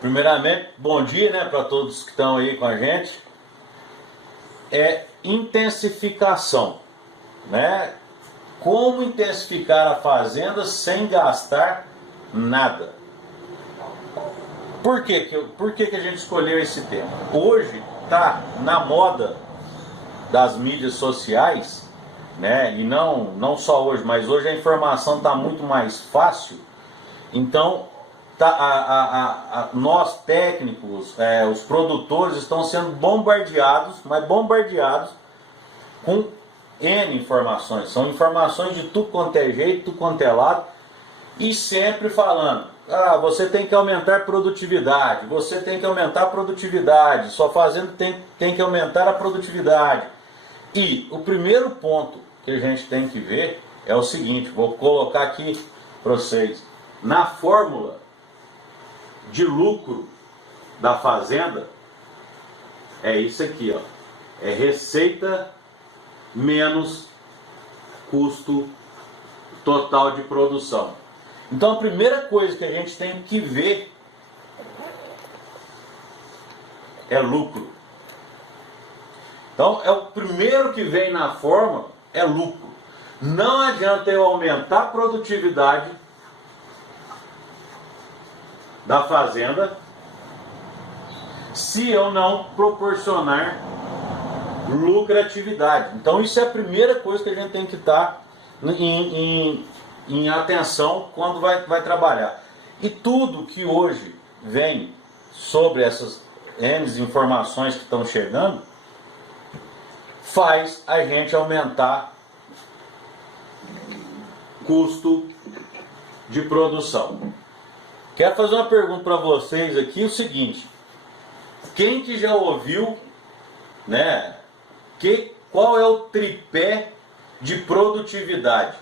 Primeiramente, bom dia, né, para todos que estão aí com a gente. É intensificação, né? Como intensificar a fazenda sem gastar nada? Por que a gente escolheu esse tema? Hoje está na moda das mídias sociais, né? E não só hoje, mas hoje a informação está muito mais fácil. Então, nós técnicos, os produtores estão sendo bombardeados, mas bombardeados com N informações. São informações de tudo quanto é jeito, tudo quanto é lado, e sempre falando: você tem que aumentar a produtividade, você tem que aumentar a produtividade, sua fazenda tem que aumentar a produtividade. E o primeiro ponto que a gente tem que ver é o seguinte: vou colocar aqui para vocês. Na fórmula de lucro da fazenda, é isso aqui, ó. É receita menos custo total de produção. Então a primeira coisa que a gente tem que ver é lucro. Então é o primeiro que vem na fórmula, é lucro. Não adianta eu aumentar a produtividade da fazenda se eu não proporcionar lucratividade. Então isso é a primeira coisa que a gente tem que estar em atenção quando vai trabalhar. E tudo que hoje vem sobre essas N informações que estão chegando faz a gente aumentar custo de produção. Quero fazer uma pergunta para vocês aqui, o seguinte: quem que já ouviu, né, qual é o tripé de produtividade?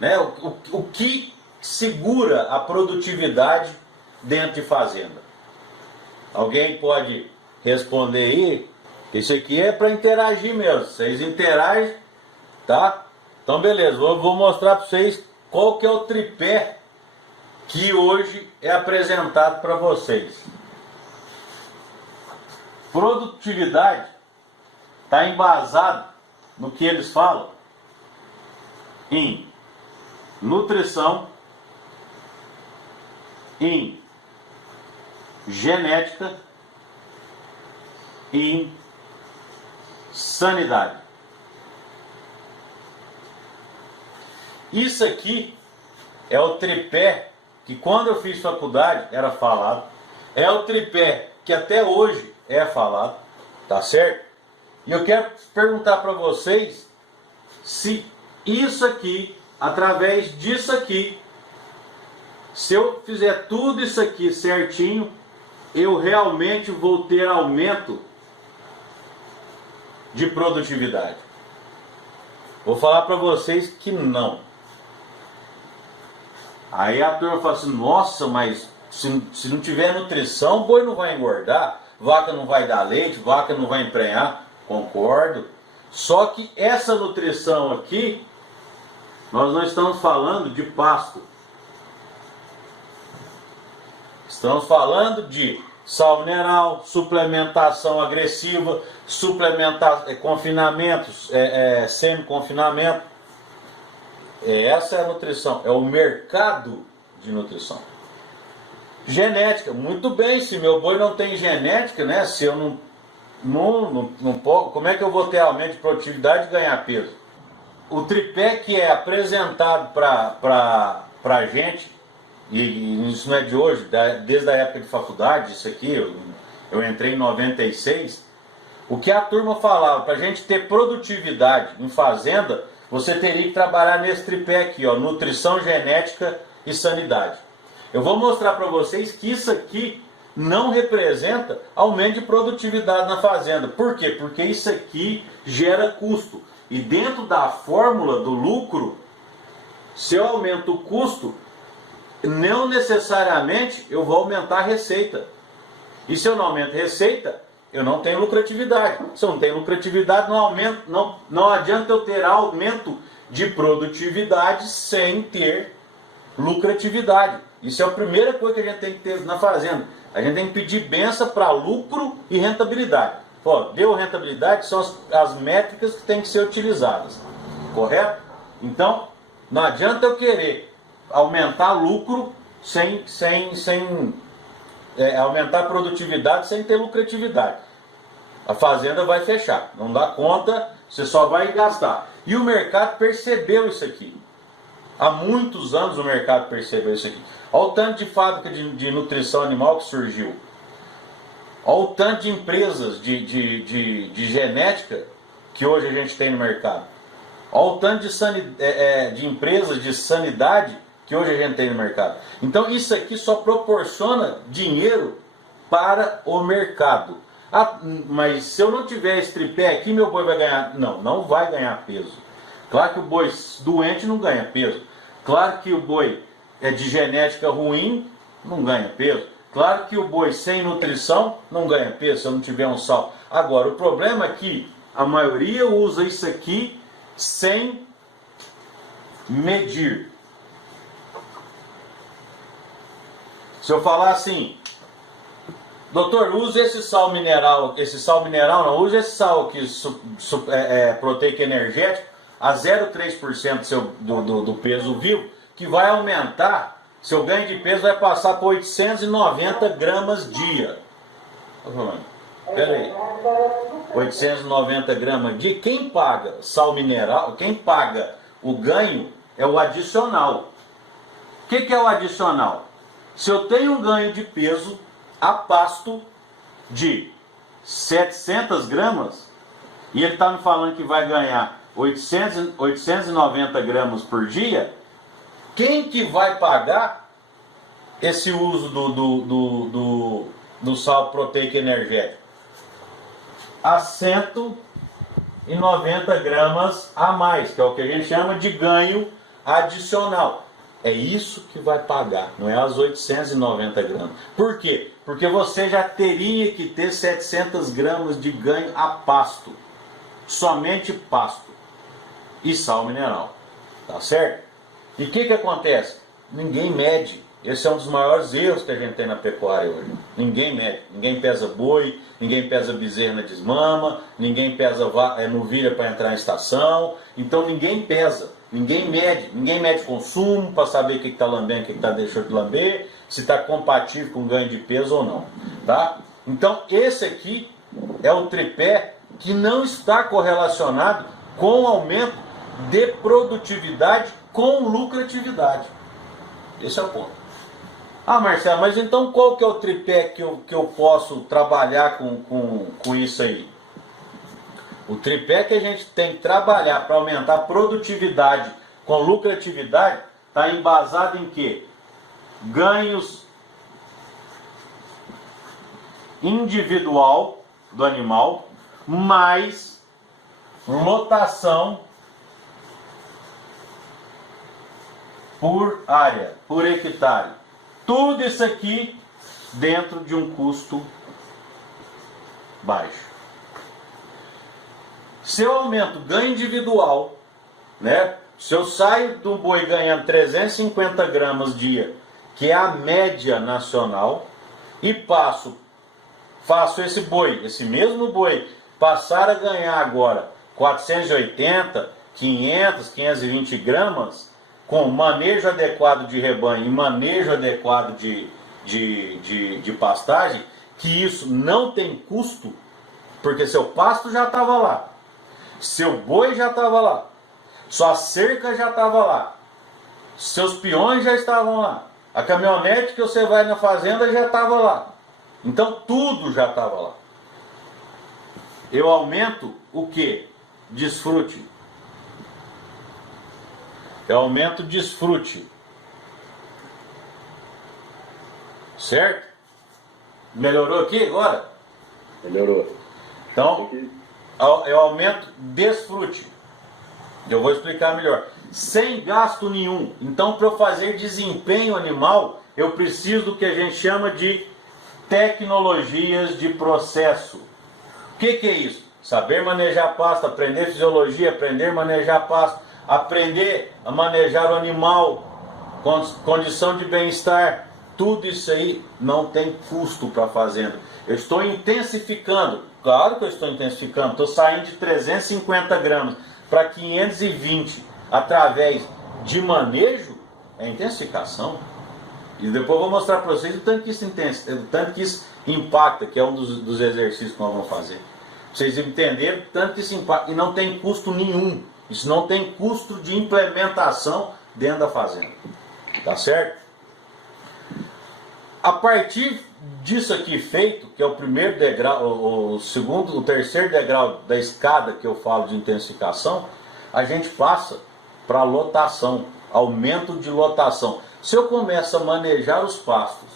Né? O que segura a produtividade dentro de fazenda? Alguém pode responder aí? Isso aqui é para interagir mesmo, vocês interagem, tá? Então beleza, vou mostrar para vocês qual que é o tripé que hoje é apresentado para vocês. Produtividade está embasado no que eles falam em nutrição, em genética e em sanidade. Isso aqui é o tripé que quando eu fiz faculdade era falado, é o tripé que até hoje é falado, tá certo? E eu quero perguntar para vocês se isso aqui, através disso aqui, se eu fizer tudo isso aqui certinho, eu realmente vou ter aumento de produtividade. Vou falar para vocês que não. Aí a turma fala assim: nossa, mas se não tiver nutrição, o boi não vai engordar, vaca não vai dar leite, vaca não vai emprenhar. Concordo. Só que essa nutrição aqui, nós não estamos falando de pasto. Estamos falando de sal mineral, suplementação agressiva, confinamentos, semi-confinamento. Essa é a nutrição, é o mercado de nutrição. Genética, muito bem, se meu boi não tem genética, né? Se eu não posso, como é que eu vou ter aumento de produtividade e ganhar peso? O tripé que é apresentado para a gente, e isso não é de hoje, desde a época de faculdade, isso aqui, eu entrei em 96, o que a turma falava, para a gente ter produtividade em fazenda, você teria que trabalhar nesse tripé aqui, ó, nutrição, genética e sanidade. Eu vou mostrar para vocês que isso aqui não representa aumento de produtividade na fazenda. Por quê? Porque isso aqui gera custo. E dentro da fórmula do lucro, se eu aumento o custo, não necessariamente eu vou aumentar a receita. E se eu não aumento a receita, eu não tenho lucratividade. Se eu não tenho lucratividade, não adianta eu ter aumento de produtividade sem ter lucratividade. Isso é a primeira coisa que a gente tem que ter na fazenda. A gente tem que pedir benção para lucro e rentabilidade. Pô, deu rentabilidade, são as métricas que têm que ser utilizadas. Correto? Então, não adianta eu querer aumentar lucro sem aumentar a produtividade sem ter lucratividade. A fazenda vai fechar, não dá conta, você só vai gastar. E o mercado percebeu isso aqui. Há muitos anos o mercado percebeu isso aqui. Olha o tanto de fábrica de nutrição animal que surgiu. Olha o tanto de empresas de genética que hoje a gente tem no mercado. Olha o tanto de empresas de sanidade que hoje a gente tem no mercado. Então isso aqui só proporciona dinheiro para o mercado. Ah, mas se eu não tiver esse tripé aqui, meu boi vai ganhar. Não, não vai ganhar peso. Claro que o boi doente não ganha peso. Claro que o boi de genética ruim não ganha peso. Claro que o boi sem nutrição não ganha peso se eu não tiver um sal. Agora, o problema é que a maioria usa isso aqui sem medir. Se eu falar assim, doutor, use esse sal mineral não, use esse sal aqui, proteico energético, a 0,3% do peso vivo, que vai aumentar, seu ganho de peso vai passar por 890 gramas dia. Espera aí, 890 gramas dia, quem paga sal mineral, quem paga o ganho é o adicional. O que é o adicional? Se eu tenho um ganho de peso a pasto de 700 gramas, e ele está me falando que vai ganhar 890 gramas por dia, quem que vai pagar esse uso do sal proteico energético? A 190 gramas a mais, que é o que a gente chama de ganho adicional. É isso que vai pagar, não é as 890 gramas. Por quê? Porque você já teria que ter 700 gramas de ganho a pasto. Somente pasto e sal mineral. Tá certo? E o que acontece? Ninguém mede. Esse é um dos maiores erros que a gente tem na pecuária hoje. Ninguém mede. Ninguém pesa boi, ninguém pesa bezerra na desmama, ninguém pesa novilha para entrar em estação. Então ninguém pesa. Ninguém mede consumo para saber o que está lambendo, o que está deixando de lamber, se está compatível com ganho de peso ou não. Tá? Então esse aqui é o tripé que não está correlacionado com o aumento de produtividade com lucratividade. Esse é o ponto. Ah, Marcelo, mas então qual que é o tripé que eu posso trabalhar com isso aí? O tripé que a gente tem que trabalhar para aumentar a produtividade com lucratividade está embasado em quê? Ganhos individual do animal, mais lotação por área, por hectare. Tudo isso aqui dentro de um custo baixo. Se eu aumento ganho individual, né? Se eu saio do boi ganhando 350 gramas dia, que é a média nacional, e faço esse mesmo boi, passar a ganhar agora 480, 500, 520 gramas, com manejo adequado de rebanho e manejo adequado de pastagem, que isso não tem custo, porque seu pasto já estava lá, seu boi já estava lá, sua cerca já estava lá, seus peões já estavam lá, a caminhonete que você vai na fazenda já estava lá. Então tudo já estava lá. Eu aumento o que? Desfrute. Eu aumento desfrute. Certo? Melhorou aqui agora? Melhorou. Então, eu aumento desfrute. Eu vou explicar melhor. Sem gasto nenhum. Então, para eu fazer desempenho animal, eu preciso do que a gente chama de tecnologias de processo. O que é isso? Saber manejar pasto, aprender fisiologia, aprender a manejar pasto, aprender a manejar o animal, condição de bem-estar, tudo isso aí não tem custo para a fazenda. Eu estou intensificando, claro que eu estou intensificando, estou saindo de 350 gramas para 520 através de manejo, é intensificação. E depois eu vou mostrar para vocês o tanto que isso impacta, que é um dos exercícios que nós vamos fazer. Pra vocês entenderem tanto que isso impacta, e não tem custo nenhum. Isso não tem custo de implementação dentro da fazenda. Tá certo? A partir disso aqui feito, que é o primeiro degrau, o terceiro degrau da escada que eu falo de intensificação, a gente passa para lotação, aumento de lotação. Se eu começo a manejar os pastos,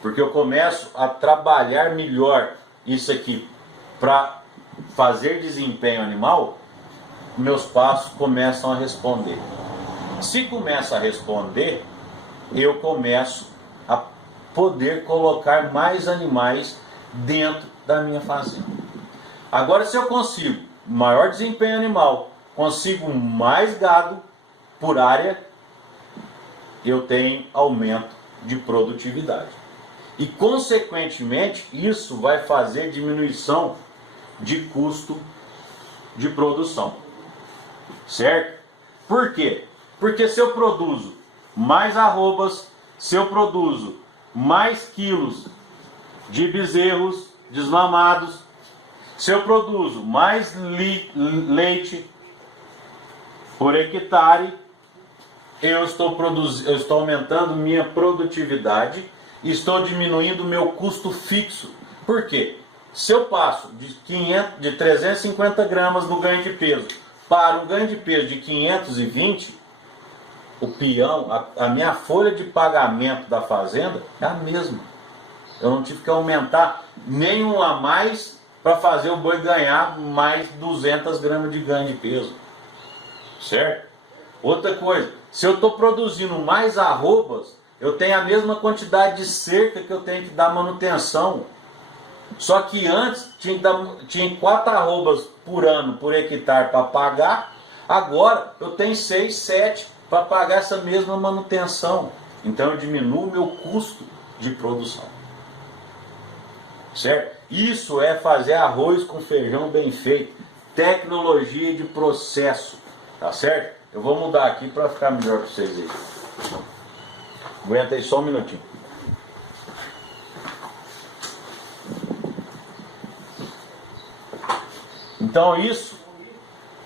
porque eu começo a trabalhar melhor isso aqui para fazer desempenho animal, meus pastos começam a responder. Se começa a responder, eu começo a poder colocar mais animais dentro da minha fazenda. Agora, se eu consigo maior desempenho animal, consigo mais gado por área, eu tenho aumento de produtividade. E, consequentemente, isso vai fazer diminuição de custo de produção. Certo? Por quê? Porque se eu produzo mais arrobas, se eu produzo mais quilos de bezerros desmamados, se eu produzo mais leite por hectare, eu estou aumentando minha produtividade e estou diminuindo meu custo fixo. Por quê? Se eu passo de 350 gramas no ganho de peso para um ganho de peso de 520, o peão, a minha folha de pagamento da fazenda é a mesma. Eu não tive que aumentar nenhum a mais para fazer o boi ganhar mais 200 gramas de ganho de peso. Certo? Outra coisa, se eu estou produzindo mais arrobas, eu tenho a mesma quantidade de cerca que eu tenho que dar manutenção. Só que antes tinha 4 arrobas por ano, por hectare para pagar, agora eu tenho 6, 7 para pagar essa mesma manutenção. Então eu diminuo o meu custo de produção. Certo? Isso é fazer arroz com feijão bem feito. Tecnologia de processo. Tá certo? Eu vou mudar aqui para ficar melhor para vocês aí. Aguenta aí só um minutinho. Então isso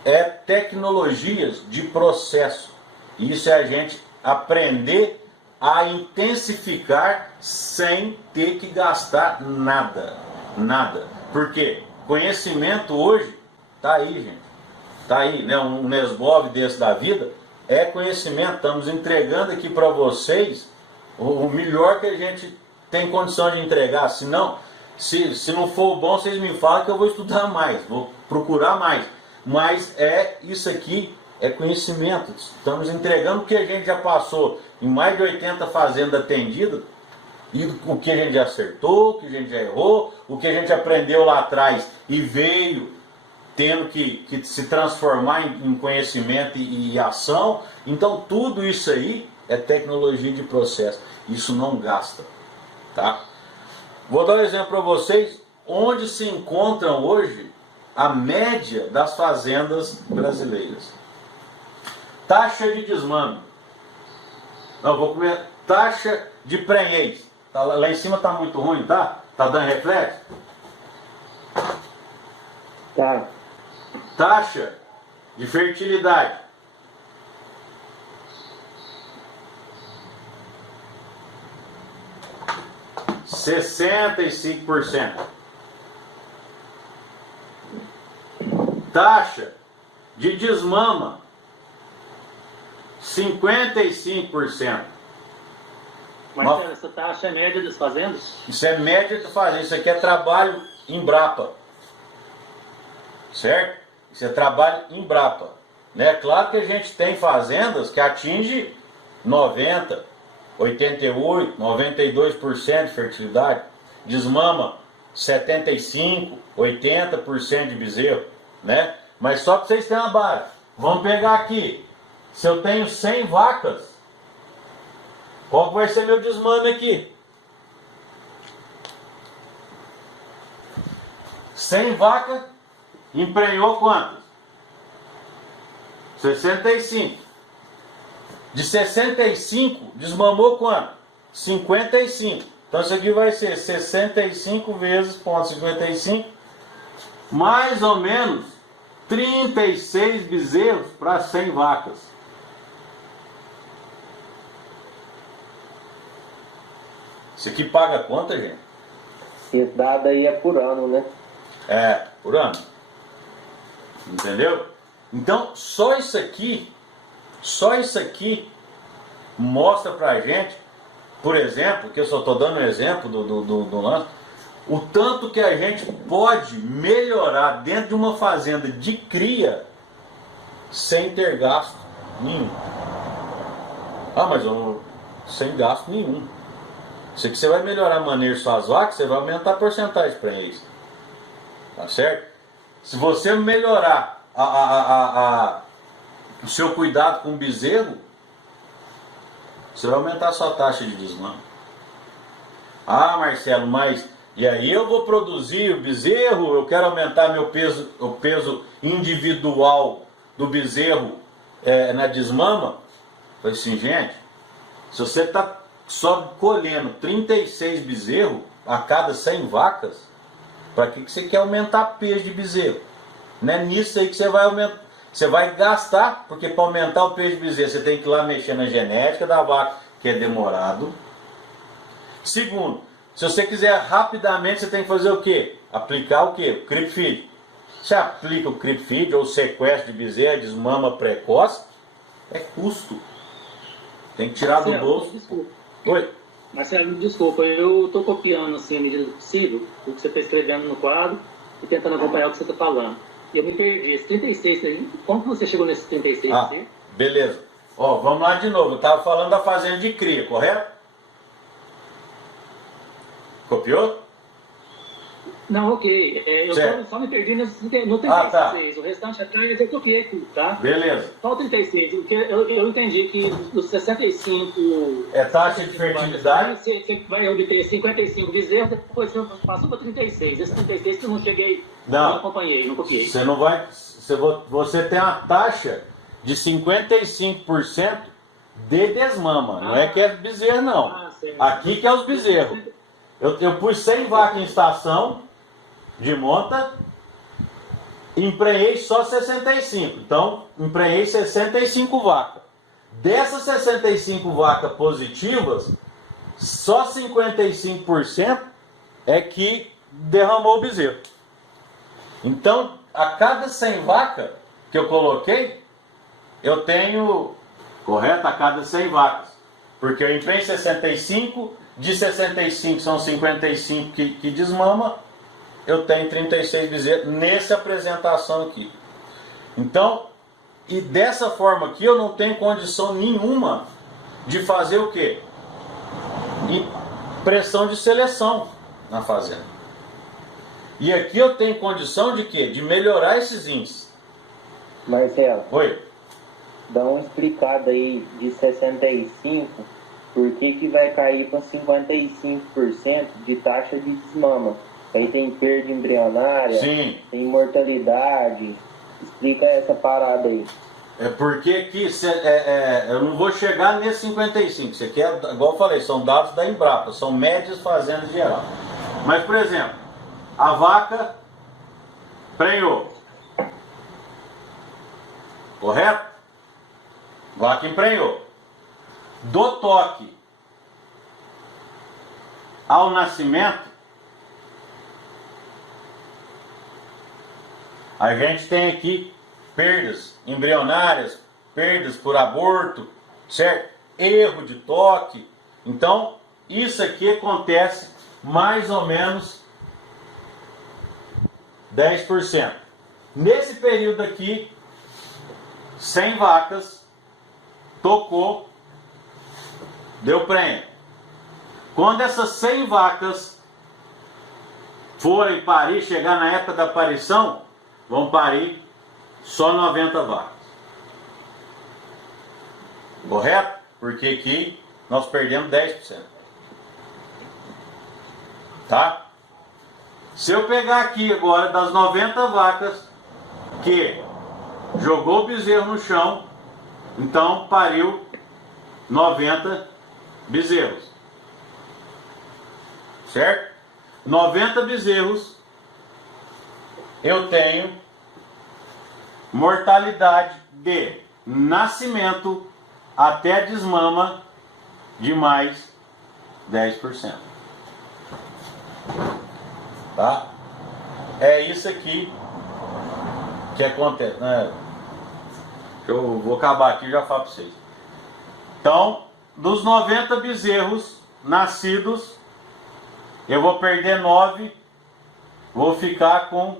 é tecnologias de processo. Isso é a gente aprender a intensificar sem ter que gastar nada. Nada. Porque conhecimento hoje está aí, gente. Está aí, né? Um Nesbov desse da vida é conhecimento. Estamos entregando aqui para vocês o melhor que a gente tem condição de entregar. Se não for bom, vocês me falam que eu vou estudar mais, vou procurar mais. Mas isso aqui é conhecimento. Estamos entregando o que a gente já passou em mais de 80 fazendas atendidas, e o que a gente já acertou, o que a gente já errou, o que a gente aprendeu lá atrás e veio tendo que se transformar em conhecimento e ação. Então tudo isso aí é tecnologia de processo. Isso não gasta. Tá? Vou dar um exemplo para vocês onde se encontram hoje a média das fazendas brasileiras. Taxa de desmame. Não, vou comer taxa de prenhez. Tá, lá em cima está muito ruim, tá? Tá dando reflexo? Tá. Taxa de fertilidade. % 65%. Taxa de desmama 55%. Marcelo, essa taxa é média das fazendas? Isso é média de fazendas. Isso aqui é trabalho Embrapa. Certo? Isso é trabalho Embrapa. Né? Claro que a gente tem fazendas que atinge 90%, 88%, 92% de fertilidade. Desmama 75%, 80% de bezerro. Né? Mas só para vocês terem uma base. Vamos pegar aqui. Se eu tenho 100 vacas, Qual que vai ser meu desmame aqui? 100 vacas, emprenhou quantas? 65. De 65, desmamou quanto? 55. Então isso aqui vai ser 65 vezes 0,55, mais ou menos 36 bezerros para 100 vacas. Isso aqui paga quanto, gente? Esse dado aí é por ano, né? É, por ano. Entendeu? Então, só isso aqui mostra pra gente, por exemplo, que eu só estou dando um exemplo do lance, o tanto que a gente pode melhorar dentro de uma fazenda de cria sem ter gasto nenhum. Ah, mas sem gasto nenhum. Isso aqui você vai melhorar a maneira de suas vacas, você vai aumentar a porcentagem para eles. Tá certo? Se você melhorar o seu cuidado com o bezerro, você vai aumentar a sua taxa de desmame. Ah, Marcelo, mas e aí eu vou produzir o bezerro, eu quero aumentar meu peso, o peso individual do bezerro na desmama? Eu falei assim, gente, se você está só colhendo 36 bezerros a cada 100 vacas, para que você quer aumentar peso de bezerro? Não é nisso aí que você vai aumentar. Você vai gastar, porque para aumentar o peso de bezerro você tem que ir lá mexer na genética da vaca, que é demorado. Segundo, se você quiser rapidamente, você tem que fazer o quê? Aplicar o quê? O creep feed. Você aplica o creep feed ou sequestro de bezerro, desmama precoce, é custo. Tem que tirar do bolso. Desculpa. Oi? Marcelo, desculpa, eu estou copiando assim, à medida do possível o que você está escrevendo no quadro e tentando acompanhar o que você está falando. E eu me perdi. Esse 36 aí, como que você chegou nesse 36? Aí? Beleza. Ó, vamos lá de novo. Eu estava falando da fazenda de cria, correto? Copiou? Não, ok. Eu só me perdi no 36. Tá. O restante atrás eu copiei tudo, tá? Beleza. Só o 36. Porque eu entendi que dos 65... É taxa de fertilidade. Você vai obter 55 bezerros, depois você passou para 36. Esse 36 que eu não cheguei, não acompanhei, não copiei. Você não vai... Você tem a taxa de 55% de desmama. Não é que é bezerro, não. Aqui que é os bezerros. Eu pus 100 vacas em estação de monta, emprenhei só 65. Então, emprenhei 65 vacas. Dessas 65 vacas positivas, só 55% é que derramou o bezerro. Então, a cada 100 vacas que eu coloquei, eu tenho, correto? A cada 100 vacas. Porque eu emprenhei 65, de 65 são 55 que desmama, eu tenho 36 bezerros nessa apresentação aqui. Então, e dessa forma aqui eu não tenho condição nenhuma de fazer o quê? Pressão de seleção na fazenda. E aqui eu tenho condição de quê? De melhorar esses índices. Marcelo. Oi. Dá uma explicada aí de 65, por que vai cair para 55% de taxa de desmama? Aí tem perda embrionária, Sim. Tem mortalidade. Explica essa parada aí. É porque que eu não vou chegar nesse 55. Isso aqui é, igual eu falei, são dados da Embrapa, são médias fazendas geral. Mas, por exemplo, a vaca prenhou. Correto? Vaca emprenhou. Do toque ao nascimento, a gente tem aqui perdas embrionárias, perdas por aborto, certo? Erro de toque. Então, isso aqui acontece mais ou menos 10%. Nesse período aqui, 100 vacas, tocou, deu prenha. Quando essas 100 vacas forem parir, chegar na época da parição, vão parir só 90 vacas. Correto? Porque aqui nós perdemos 10%. Tá? Se eu pegar aqui agora das 90 vacas que jogou o bezerro no chão, então pariu 90 bezerros. Certo? 90 bezerros, eu tenho mortalidade de nascimento até desmama de mais 10%. Tá? É isso aqui que acontece, né? Eu vou acabar aqui e já falo para vocês. Então, dos 90 bezerros nascidos, eu vou perder 9, vou ficar com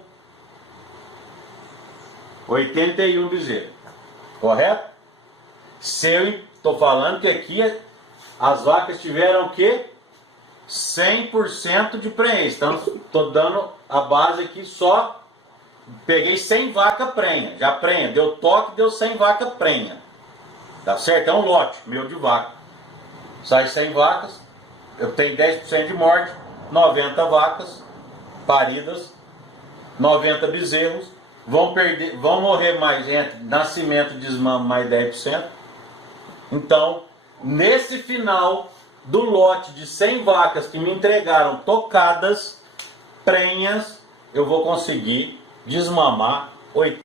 81 bezerros. Correto? Se eu estou falando que aqui as vacas tiveram o quê? 100% de prenha. Então, estou dando a base aqui só. Peguei 100 vaca prenha. Já prenha. Deu toque, deu 100 vaca prenha. Tá certo? É um lote meu de vaca. Sai 100 vacas. Eu tenho 10% de morte. 90 vacas paridas. 90 bezerros. Vão morrer mais entre nascimento e desmame mais 10%. Então, nesse final do lote de 100 vacas que me entregaram tocadas, prenhas, eu vou conseguir desmamar 80.